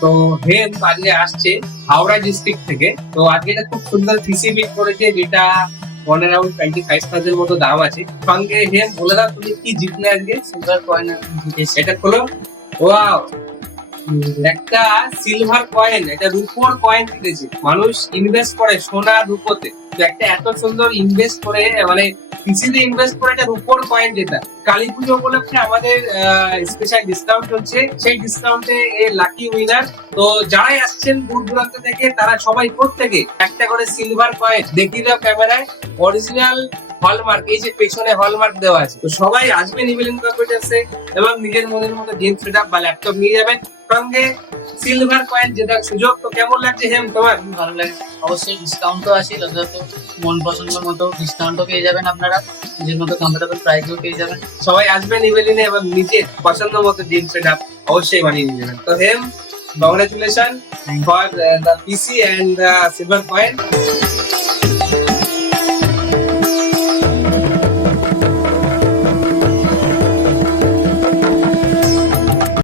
তো হেম আজকে আসছে হাওড়া ডিস্ট্রিক্ট থেকে। তো আজকে এটা খুব সুন্দর পিসি বিট করেছে, যেটা অন অ্যারাউন্ড 25,000 মতো দাম আছে। সঙ্গে হেম বলে দাও তুমি কি জিতলে আজকে। সিলভার কয়েন জিতেছি। এটা খোলো। ওয়াও, একটা সিলভার কয়েন, এটা রূপোর কয়েন জিতেছে। মানুষ ইনভেস্ট করে সোনা রূপোতে, তো একটা এত সুন্দর ইনভেস্ট করে মানে পিসিতে ইনভেস্ট করে একটা রূপোর কয়েন জেতা। কালী পুজো উপলক্ষে আমাদের স্পেশাল ডিসকাউন্ট চলছে, সেই ডিসকাউন্টে এ লাকি উইনার। তো যারাই আসছেন দূর দূরান্ত থেকে তারা সবাই প্রত্যেকে একটা করে সিলভার কয়েন দেখিয়ে দাও ক্যামেরায়, অরিজিনাল হলমার্ক, এই যে পেছনে হলমার্ক দেওয়া আছে। তো সবাই আসবেন ইভিলিন কম্পিউটার্সে এবং নিজের মনের মতো গেম সেটআপ বা ল্যাপটপ নিয়ে যাবেন, সঙ্গে সিলভার কয়েন জেতার সুযোগ। তো কেমন লাগছে হেম তোমার? ভালো লাগে। অবশ্যই ডিসকাউন্টও আছে, যথাযথ মন পছন্দের মতো ডিসকাউন্টও পেয়ে যাবেন আপনারা, নিজের মতো কমফোর্টেবল প্রাইসও পেয়ে যাবেন। সবাই আসবেন ইভেলিনে এবং নিজের পছন্দ মতো গেম সেটআপ অবশ্যই বানিয়ে নিয়ে যাবেন। তো Hem, congratulation for the PC and the silver coin.